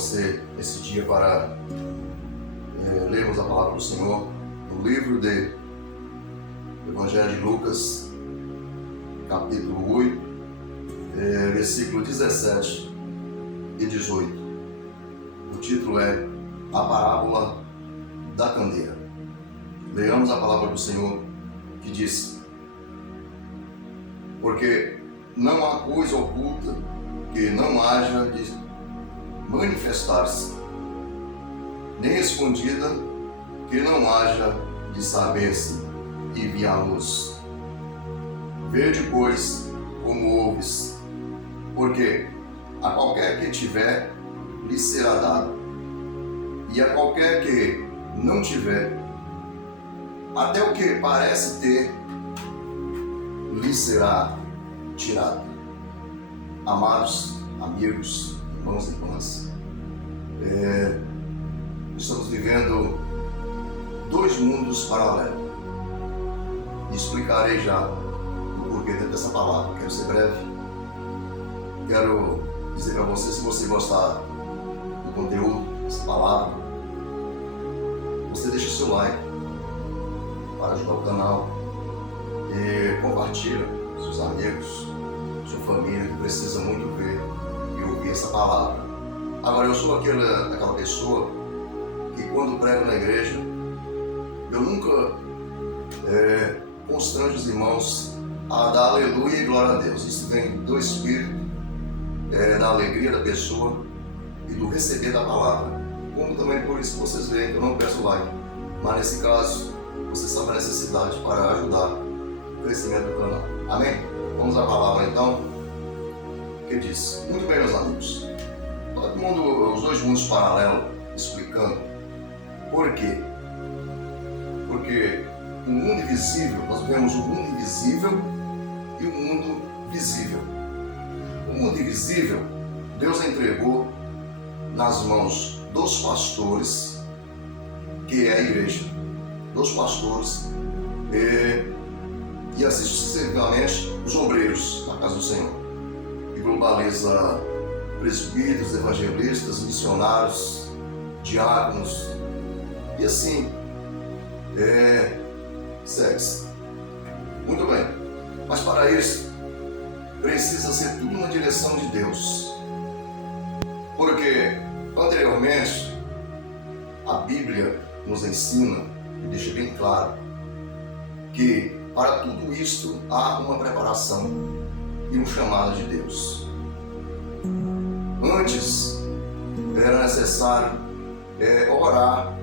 você esse dia para lermos a palavra do Senhor no livro do Evangelho de Lucas, capítulo 8, versículo 17 e 18. O título é A Parábola da Candeia. Leamos a palavra do Senhor que diz: porque não há coisa oculta que não haja de manifestar-se, nem escondida que não haja de saber-se e vir à luz. Vede, pois, como ouves, porque a qualquer que tiver, lhe será dado, e a qualquer que não tiver, até o que parece ter, lhe será tirado. Amados amigos, irmãos e irmãs, estamos vivendo dois mundos paralelos. Explicarei já o porquê dessa palavra. Quero ser breve. Quero dizer para você, se você gostar do conteúdo dessa palavra, você deixa o seu like para ajudar o canal e compartilha com seus amigos, sua família que precisa muito ver e ouvir essa palavra. Agora, eu sou aquela pessoa que quando prego na igreja, eu nunca constranjo os irmãos a dar aleluia e glória a Deus. Isso vem do Espírito, da alegria da pessoa e do receber da palavra. Como também por isso que vocês veem que eu não peço like. Mas nesse caso, você sabe a necessidade para ajudar o crescimento do canal. Amém? Vamos à palavra então, que diz: muito bem, meus amigos, todo mundo, os dois mundos paralelos, explicando por quê. Porque o mundo invisível, nós vemos o mundo invisível e o mundo visível. O mundo invisível, Deus entregou nas mãos dos pastores, que é a igreja, dos pastores, e assim sucessivamente os obreiros da casa do Senhor, que globaliza presbíteros, evangelistas, missionários, diáconos, e assim segue-se. Muito bem, mas para isso precisa ser tudo na direção de Deus, porque anteriormente a Bíblia nos ensina e deixa bem claro que para tudo isto há uma preparação e um chamado de Deus. Antes era necessário orar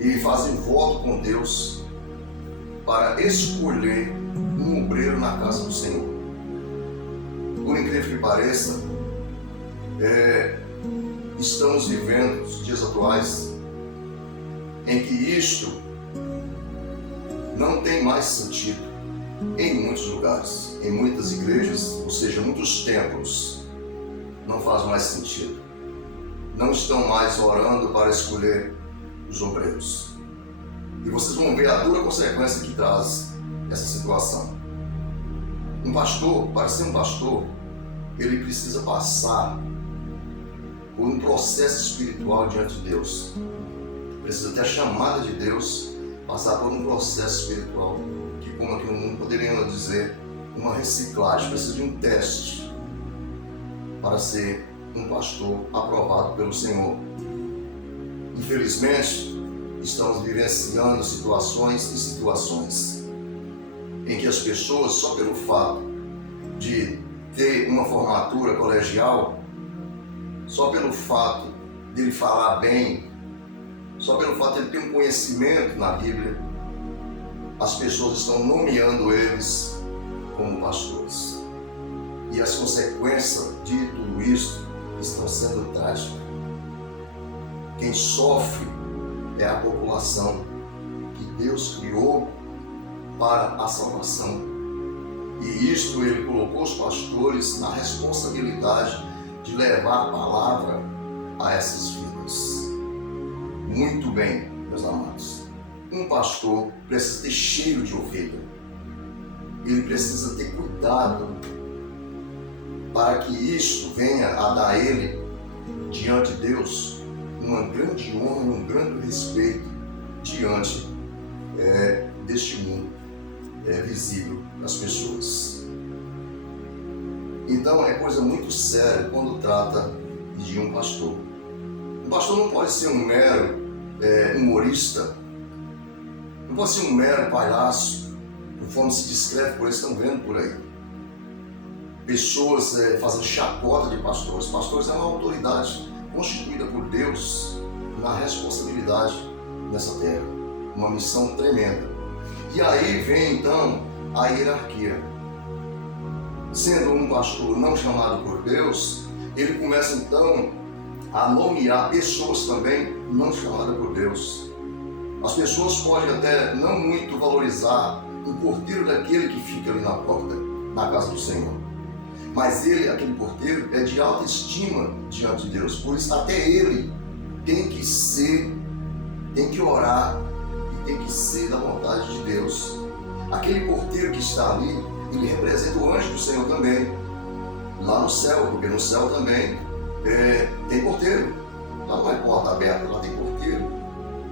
e fazer voto com Deus para escolher um obreiro na casa do Senhor. Por incrível que pareça, estamos vivendo os dias atuais em que isto não tem mais sentido em muitos lugares, em muitas igrejas, ou seja, muitos templos, não faz mais sentido. Não estão mais orando para escolher os obreiros. E vocês vão ver a dura consequência que traz essa situação. Um pastor, para ser um pastor, ele precisa passar por um processo espiritual diante de Deus. Precisa ter a chamada de Deus, passar por um processo espiritual, que como aqui no mundo poderíamos dizer, uma reciclagem, precisa de um teste para ser um pastor aprovado pelo Senhor. Infelizmente, estamos vivenciando situações e situações em que as pessoas, só pelo fato de ter uma formatura colegial, só pelo fato de ele falar bem, só pelo fato de ele ter um conhecimento na Bíblia, as pessoas estão nomeando eles como pastores. E as consequências de tudo isso estão sendo trágicas. Quem sofre é a população que Deus criou para a salvação. E isto ele colocou os pastores na responsabilidade de levar a palavra a essas vidas. Muito bem, meus amados. Um pastor precisa ter cheiro de ovelha. Ele precisa ter cuidado para que isto venha a dar a ele diante de Deus uma grande honra e um grande respeito diante deste mundo visível das pessoas. Então é coisa muito séria quando trata de um pastor. Um pastor não pode ser um mero humorista, não pode ser um mero palhaço, conforme se descreve por aí, estão vendo por aí. Pessoas fazendo chacota de pastores. Pastores é uma autoridade constituída por Deus na responsabilidade nessa terra. Uma missão tremenda. E aí vem então a hierarquia. Sendo um pastor não chamado por Deus, ele começa então a nomear pessoas também não chamadas por Deus. As pessoas podem até não muito valorizar o porteiro daquele que fica ali na porta, na casa do Senhor. Mas ele, aquele porteiro, é de alta estima diante de Deus. Por isso, até ele tem que orar e tem que ser da vontade de Deus. Aquele porteiro que está ali, ele representa o anjo do Senhor também. Lá no céu, porque no céu também tem porteiro. Lá não é porta aberta, lá tem porteiro.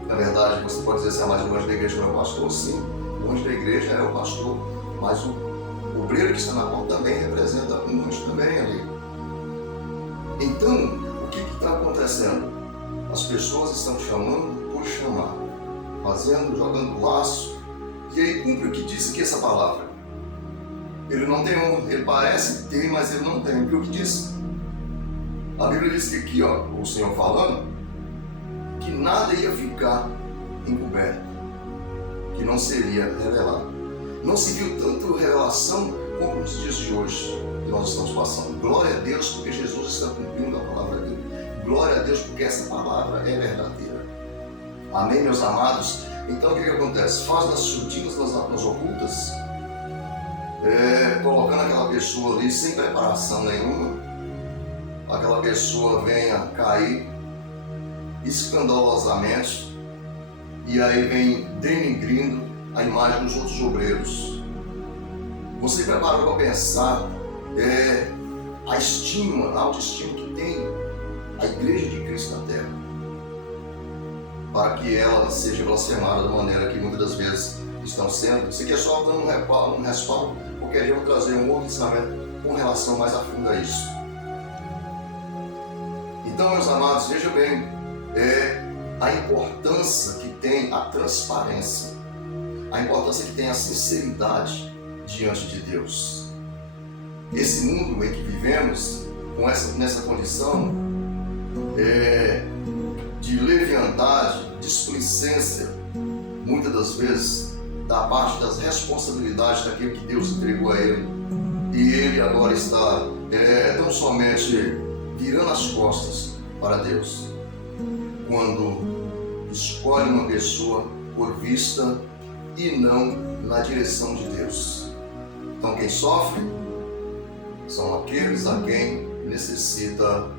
Na verdade, você pode dizer assim, mas o anjo da igreja não é o pastor? Sim, o anjo da igreja é o pastor, mas o obreiro que está na porta também representa um anjo também ali. Então, o que está acontecendo? As pessoas estão chamando por chamar, jogando laço, e aí cumpre o que diz aqui essa palavra. Ele não tem honra, ele parece ter, mas ele não tem. O que diz? A Bíblia diz que aqui, o Senhor falando, que nada ia ficar encoberto, que não seria revelado. Não se viu tanto revelação como nos dias de hoje que nós estamos passando. Glória a Deus porque Jesus está cumprindo a palavra dele. Glória a Deus porque essa palavra é verdadeira. Amém, meus amados? Então o que acontece? Faz das sutis nas ocultas, colocando aquela pessoa ali sem preparação nenhuma, aquela pessoa venha cair escandalosamente e aí vem denigrindo a imagem dos outros obreiros. Você preparou para pensar a estima, a autoestima que tem a igreja de Cristo na terra, para que ela seja blasfemada da maneira que muitas das vezes estão sendo? Isso aqui é só dando um respaldo, porque eu vou trazer um outro ensinamento com relação mais a fundo a isso. Então, meus amados, veja bem, a importância que tem a transparência, a importância que tem a sinceridade diante de Deus. Esse mundo em que vivemos, nessa condição de leviandade, displicência, muitas das vezes, da parte das responsabilidades daquilo que Deus entregou a ele, e ele agora está tão somente virando as costas para Deus, quando escolhe uma pessoa por vista e não na direção de Deus. Então quem sofre são aqueles a quem necessita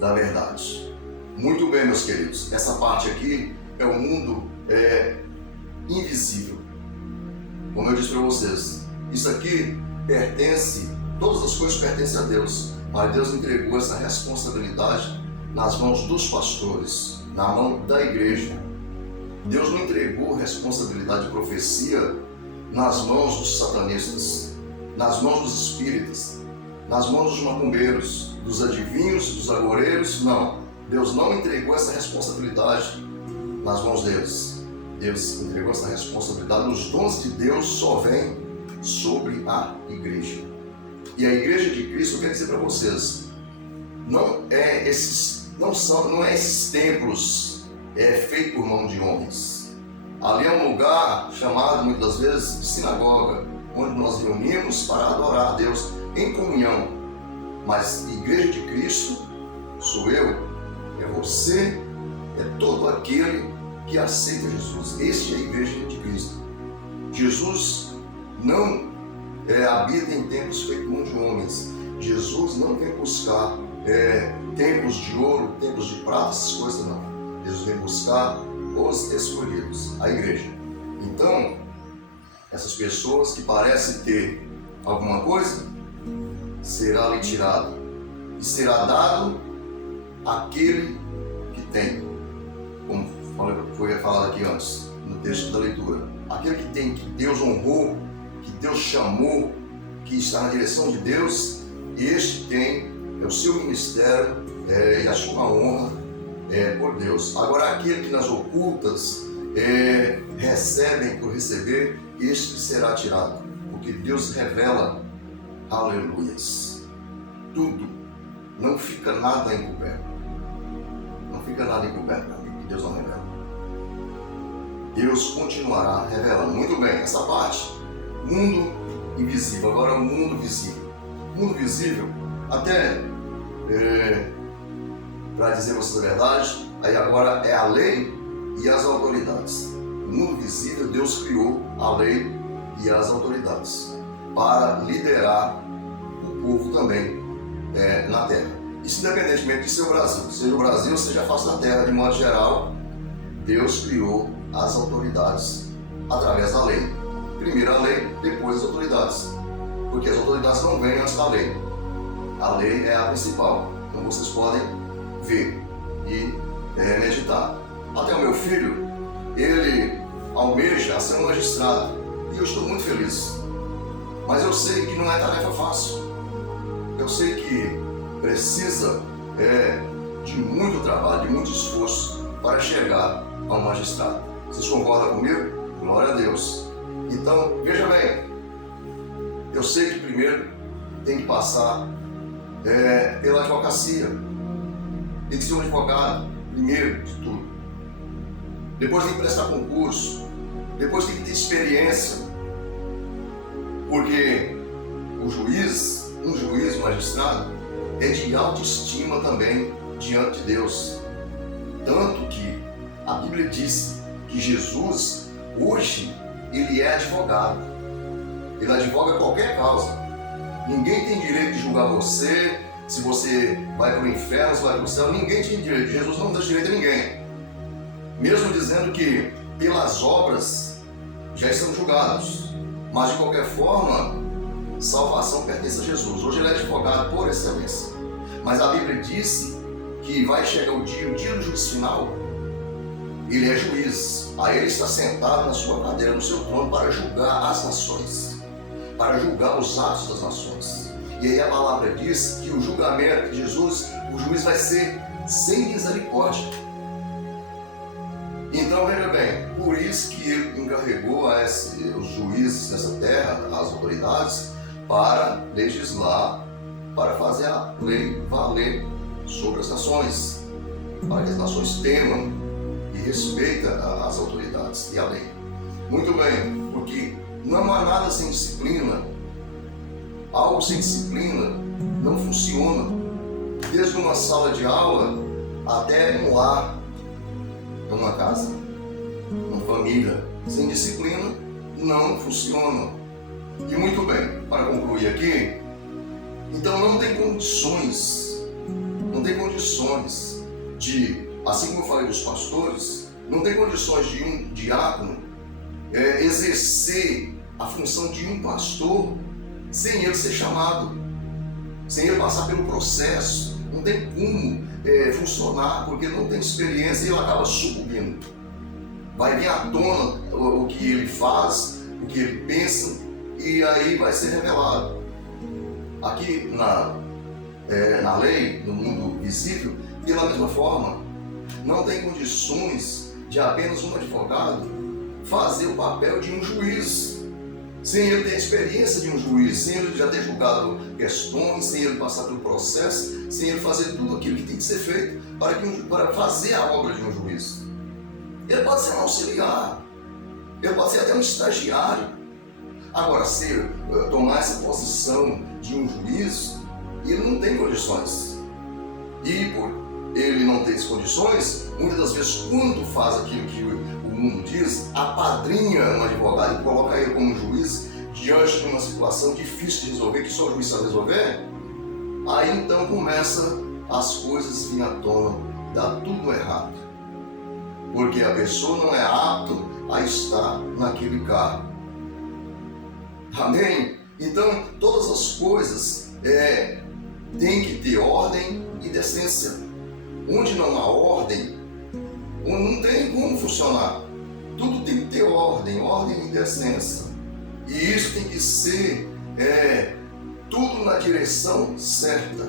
da verdade. Muito bem, meus queridos, essa parte aqui é o mundo invisível. Como eu disse para vocês, isso aqui todas as coisas pertencem a Deus, mas Deus entregou essa responsabilidade nas mãos dos pastores, na mão da igreja. Deus não entregou responsabilidade de profecia nas mãos dos satanistas, nas mãos dos espíritas, nas mãos dos macumbeiros, dos adivinhos, dos agoreiros. Não, Deus não entregou essa responsabilidade nas mãos deles. Deus entregou essa responsabilidade. Os dons de Deus só vêm sobre a igreja. E a igreja de Cristo, eu quero dizer para vocês, não é esses templos feitos por mão de homens. Ali é um lugar chamado muitas vezes de sinagoga, onde nós reunimos para adorar a Deus em comunhão. Mas igreja de Cristo sou eu, é você, é todo aquele que aceita Jesus. Este é a igreja de Cristo. Jesus não habita em templos feitos por mão de homens. Jesus não vem buscar templos de ouro, templos de prata, essas coisas não. Jesus vem buscar os escolhidos, a igreja. Então, essas pessoas que parecem ter alguma coisa, será lhe tirado e será dado aquele que tem, como foi falado aqui antes, no texto da leitura, aquele que tem, que Deus honrou, que Deus chamou, que está na direção de Deus, este tem o seu ministério e a sua honra por Deus. Agora, aquele que nas ocultas recebem por receber, este será tirado, porque Deus revela, aleluias, tudo, não fica nada encoberto, não fica nada encoberto, que Deus não revela. Deus continuará revelando. Muito bem, essa parte, mundo invisível, agora o mundo visível. O mundo visível, até para dizer vocês a verdade, aí agora é a lei e as autoridades. O mundo visível, Deus criou a lei e as autoridades para liderar o povo também na terra. Isso independentemente de ser o Brasil. Seja o Brasil, seja a face da terra, de modo geral, Deus criou as autoridades através da lei. Primeiro a lei, depois as autoridades. Porque as autoridades não vêm antes da lei. A lei é a principal. Então vocês podem ver e meditar. Até o meu filho, ele almeja ser um magistrado. E eu estou muito feliz. Mas eu sei que não é tarefa fácil. Eu sei que precisa de muito trabalho, de muito esforço para chegar a um magistrado. Vocês concordam comigo? Glória a Deus. Então, veja bem, eu sei que primeiro tem que passar pela advocacia. Tem que ser um advogado, primeiro de tudo. Depois tem que prestar concurso. Depois tem que ter experiência. Porque um juiz, um magistrado, é de autoestima também diante de Deus. Tanto que a Bíblia diz que Jesus, hoje, ele é advogado. Ele advoga qualquer causa. Ninguém tem direito de julgar você, se você vai para o inferno, se vai para o céu. Ninguém tem direito. Jesus não dá direito a ninguém. Mesmo dizendo que pelas obras já estão julgados. Mas de qualquer forma, salvação pertence a Jesus. Hoje ele é advogado por excelência. Mas a Bíblia disse que vai chegar o dia do juízo final. Ele é juiz. Aí ele está sentado na sua cadeira, no seu trono, para julgar as nações, para julgar os atos das nações. E aí a palavra diz que o julgamento de Jesus, o juiz vai ser sem misericórdia. Então veja bem, por isso que ele encarregou os juízes dessa terra, as autoridades, para legislar, para fazer a lei valer sobre as nações, para que as nações temam e respeitem as autoridades e a lei. Muito bem, porque não há nada sem disciplina. Algo sem disciplina não funciona. Desde uma sala de aula até um lar, numa casa, uma família. Sem disciplina não funciona. E muito bem, para concluir aqui, então não tem condições de, assim como eu falei dos pastores, não tem condições de um diácono exercer a função de um pastor sem ele ser chamado, sem ele passar pelo processo. Não tem como funcionar, porque não tem experiência e ele acaba sucumbindo. Vai vir à tona o que ele faz, o que ele pensa, e aí vai ser revelado. Aqui na lei, no mundo visível, pela mesma forma, não tem condições de apenas um advogado fazer o papel de um juiz, sem ele ter a experiência de um juiz, sem ele já ter julgado questões, sem ele passar pelo processo, sem ele fazer tudo aquilo que tem que ser feito para fazer a obra de um juiz. Ele pode ser um auxiliar, ele pode ser até um estagiário. Agora, se tomar essa posição de um juiz, ele não tem condições. E por ele não ter condições, muitas das vezes, quando faz aquilo que o mundo diz, apadrinha um advogado e coloca ele como juiz diante de uma situação difícil de resolver, que só o juiz sabe resolver, aí então começa as coisas virem à tona, dá tudo errado. Porque a pessoa não é apta a estar naquele cargo. Amém? Então, todas as coisas têm que ter ordem e decência. Onde não há ordem, não tem como funcionar. Tudo tem que ter ordem e decência. E isso tem que ser tudo na direção certa,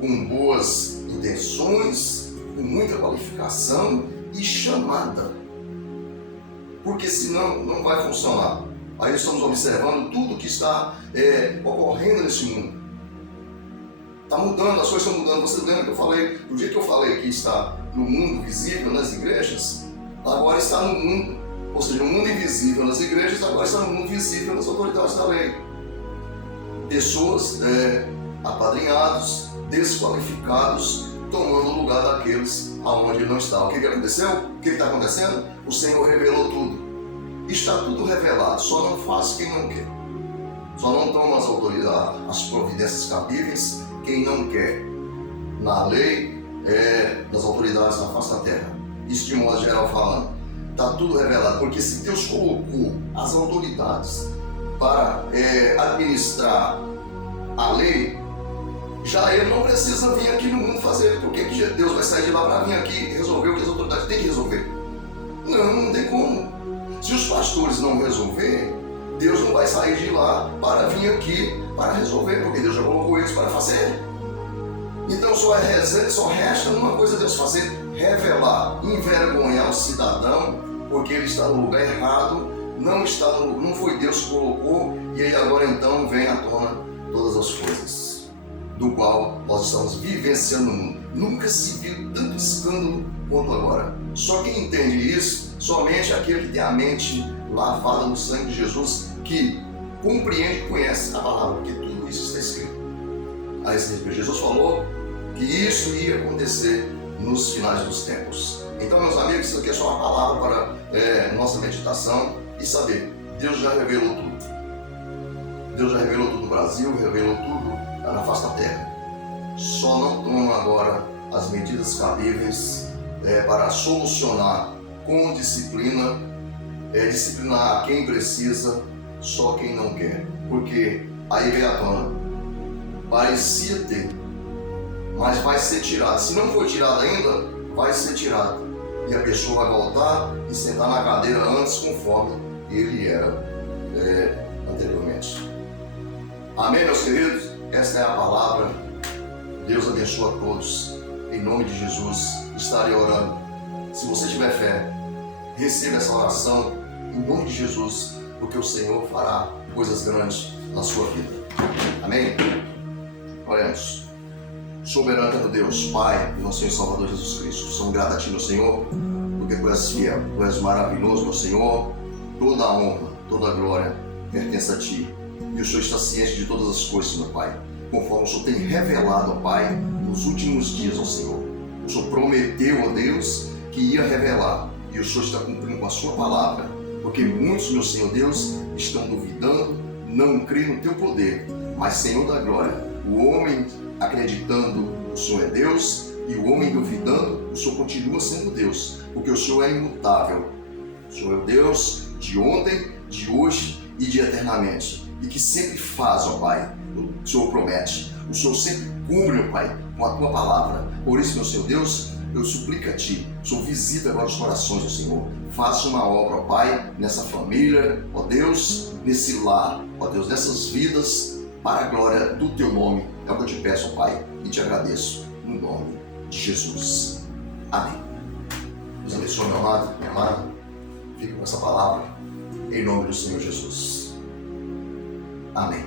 com boas intenções, com muita qualificação e chamada. Porque senão não vai funcionar. Aí estamos observando tudo que está ocorrendo nesse mundo. Está mudando, as coisas estão mudando. Você lembra que eu falei, do dia que eu falei que está no mundo visível nas igrejas, agora está no mundo, ou seja, no mundo invisível nas igrejas, agora está no mundo visível nas autoridades da lei. Pessoas apadrinhados, desqualificados, tomando o lugar daqueles aonde ele não está. O que aconteceu? O que está acontecendo? O Senhor revelou tudo. Está tudo revelado, só não faz quem não quer. Só não toma as providências cabíveis quem não quer. Na lei, das autoridades na face da terra. Isso de modo geral falando. Está tudo revelado, porque se Deus colocou as autoridades para administrar a lei, já ele não precisa vir aqui no mundo fazer. Por que Deus vai sair de lá para vir aqui e resolver o que as autoridades têm que resolver? Não tem como. Se os pastores não resolverem, Deus não vai sair de lá para vir aqui para resolver, porque Deus já colocou eles para fazer. Então só resta uma coisa Deus fazer: revelar, envergonhar o cidadão, porque ele está no lugar errado, não foi Deus que colocou, e aí agora então vem à tona todas as coisas, do qual nós estamos vivenciando no mundo. Nunca se viu tanto escândalo quanto agora. Só quem entende isso, somente aquele que tem a mente lavada no sangue de Jesus, que compreende e conhece a palavra, porque tudo isso está escrito a respeito. Jesus falou que isso ia acontecer nos finais dos tempos. Então, meus amigos, isso aqui é só uma palavra para nossa meditação e saber. Deus já revelou tudo. Deus já revelou tudo no Brasil, revelou tudo na face da terra. Só não toma agora as medidas cabíveis para solucionar com disciplina, disciplinar quem precisa, só quem não quer. Porque aí vem à tona. Parecia ter, mas vai ser tirado. Se não for tirado ainda, vai ser tirado. E a pessoa vai voltar e sentar na cadeira antes, conforme ele era anteriormente. Amém, meus queridos? Esta é a palavra. Deus abençoe a todos. Em nome de Jesus, estarei orando. Se você tiver fé, receba essa oração em nome de Jesus, porque o Senhor fará coisas grandes na sua vida. Amém? Oremos. Soberano Deus, Pai, nosso Senhor e Salvador Jesus Cristo, somos gratos a Ti, meu Senhor, porque Tu és fiel, Tu és maravilhoso, meu Senhor. Toda a honra, toda a glória pertence a Ti. E o Senhor está ciente de todas as coisas, meu Pai, conforme o Senhor tem revelado, ó Pai, nos últimos dias, ó Senhor. O Senhor prometeu, ó Deus, que ia revelar, e o Senhor está cumprindo com a Sua palavra, porque muitos, meu Senhor Deus, estão duvidando, não creem no Teu poder, mas, Senhor da glória, o homem acreditando o Senhor é Deus e o homem duvidando, o Senhor continua sendo Deus, porque o Senhor é imutável. O Senhor é Deus de ontem, de hoje e de eternamente, e que sempre faz, ó Pai, o Senhor promete, o Senhor sempre cumpre, ó Pai, com a Tua palavra. Por isso, meu Senhor Deus, eu suplico a Ti, o Senhor visita agora os corações do Senhor, faça uma obra, ó Pai, nessa família, ó Deus, nesse lar, ó Deus, nessas vidas, para a glória do Teu nome. É o que eu te peço, Pai, e te agradeço, no nome de Jesus. Amém. Deus abençoe, meu amado, minha amada. Fique com essa palavra, em nome do Senhor Jesus. Amém.